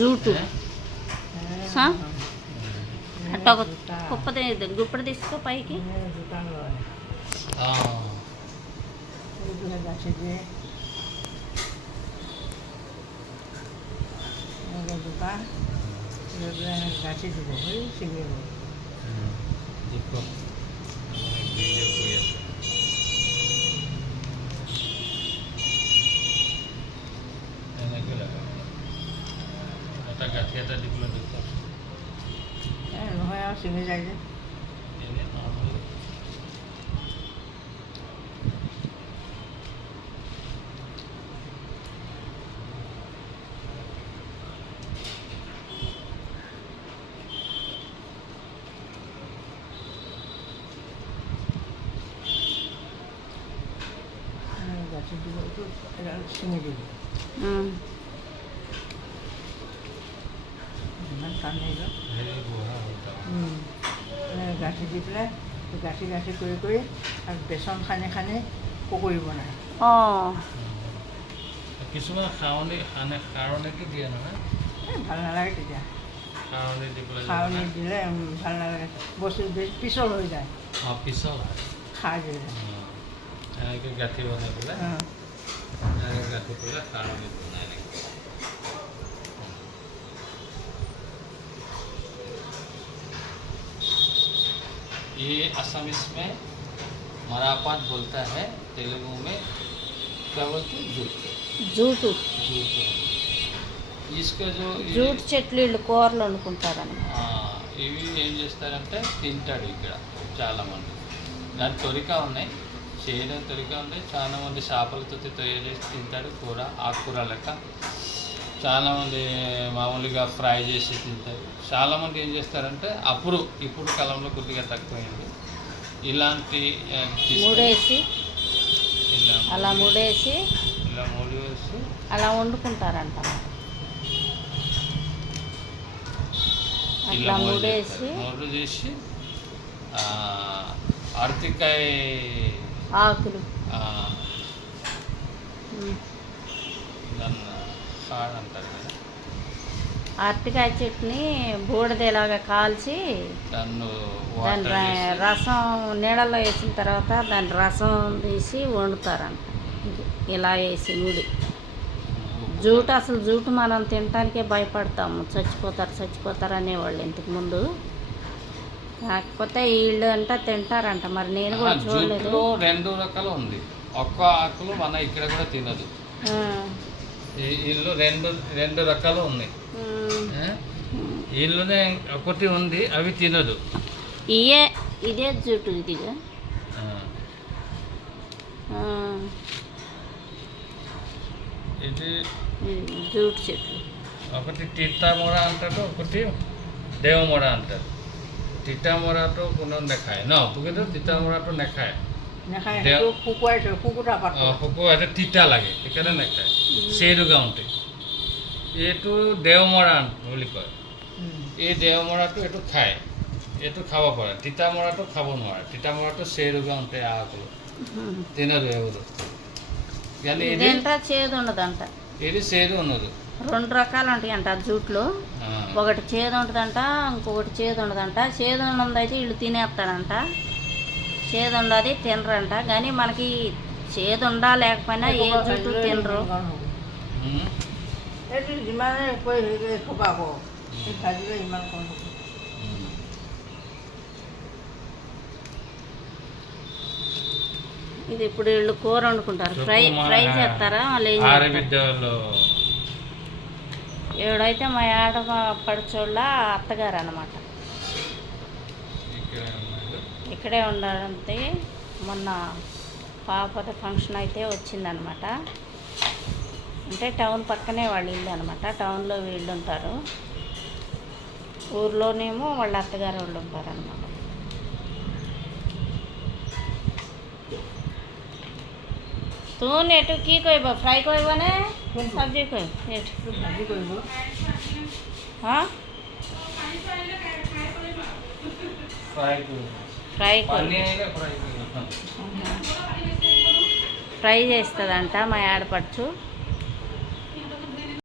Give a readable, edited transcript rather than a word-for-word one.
Jute అట్లా ఒక గుప్పటి తీసుకో పైకి. নহয় আৰু ছিঙি যায় যে গাঁঠি দিব এইটো ছিঙি দিব ইমান টান আহিব গাঁঠি দি পেলাই গাঁঠি গাঁঠি কৰি কৰি আৰু বেচন খানি খানি পকৰি বনায়। কিছুমান খাৰণিটো দিয়ে নহয়, ভাল নালাগে তেতিয়া। খাৰণি দিলে ভাল নালাগে, বস্তু পিছল হৈ যায়। পিছল খাই দিলে এনেকৈ গাঁঠি বনাই পেলাই গাঁঠি পেলাই খাৰণি বনাই লাগে। ये असमीस में मरापात बोलता है, तेलुगु में क्या बोलते हैं? జూటు. इसका जो జూటు చెట్లు వీళ్ళు కూరలు వండుకుంటారని. ఇవి ఏం చేస్తారంటే తింటాడు ఇక్కడ చాలామంది. దాని తొరిక ఉన్నాయి, చేయడం తొరిక ఉన్నాయి. చాలామంది చేపలతో తయారు చేసి తింటాడు కూర, ఆకుకూర లెక్క. చాలామంది మామూలుగా ఫ్రై చేసి తింటారు. చాలామంది ఏం చేస్తారంటే ఇప్పుడు కాలంలో కొద్దిగా తక్కువైంది. ఇలాంటి మూడేసి ఇలా మూడేసి అలా వండుకుంటారంట. అట్లా మూడు చేసి అరటికాయ ఆకులు అంటారు కదా, అరటికాయ చట్నీ బూడిదేలాగా కాల్చి దాని రసం నీళ్ళలో వేసిన తర్వాత దాని రసం తీసి వండుతారంట. ఇలా వేసి ముడి జూటు. అసలు జూటు మనం తినటానికే భయపడతాము, చచ్చిపోతారు అనేవాళ్ళు ఇంతకుముందు. కాకపోతే వీళ్ళు అంట తింటారంట. మరి నేను కూడా చూడలేదు. 2 రకాలు ఉంది. ఒక్క ఆకులు మన ఇక్కడ కూడా తినదు. ఇల్లు రెండు రకాలు ఉన్నాయి. ఇల్లునే ఒకటి ఉంది, అవి తినదు. ఇదే జుట్టు ఇదిగా ఇది జూటు చెట్లు. ఒకటి టిట్టామోర అంటారు, ఒకటి దేవమోర అంటారు. টিটামোরা তো কোনো নেখায় ন, কিন্তু টিটামোৰাটো নেখায়। শুকুৱাইছে তিতা লাগে, সেইকাৰণে নেখায়। চেৰু গাঁৱতে এইটো দেওমৰা বুলি কয়। এই দেওমৰাটো এইটো খায়, এইটো খাব পাৰে। টিটামোৰাটো খাব নোৱাৰে। টিটামোৰাটো চেৰু গাঁৱতে ఆకులు తినరు ఎవరు, కానీ ఇది చేదు ఉండదంట। ఇది చేదు ఉండదు। 2 రకాలు ఉంటాయంట జూట్లో, ఒకటి చేదు ఉంటుందంట, ఇంకొకటి చేదు ఉండదంట। చేదు ఉన్నదైతే వీళ్ళు తినేస్తారంట, చేదు ఉండదు తినరంట। కానీ మనకి చేదు ఉండా లేకపోయినా ఏ జూటు తినరు। ఇది ఇప్పుడు వీళ్ళు కూర వండుకుంటారు, ఫ్రై చేస్తారా వాళ్ళు? ఎవడైతే మా ఆడపడుచోళ్ళ అత్తగారు అన్నమాట, ఇక్కడే ఉండడంతో మొన్న పాపది ఫంక్షన్ అయితే వచ్చిందనమాట। అంటే టౌన్ పక్కనే వాళ్ళ ఇల్లు అనమాట, టౌన్లో వీళ్ళు ఉంటారు, ఊర్లోనేమో వాళ్ళ అత్తగారు వాళ్ళు ఉంటారనమాట। तू नेटू की कहब फ्राई कहब ने सब्जी कह सब्जी कहब? हाँ ఫ్రై ఫ్రై చేస్తుందంట మా ఆడపడుచు।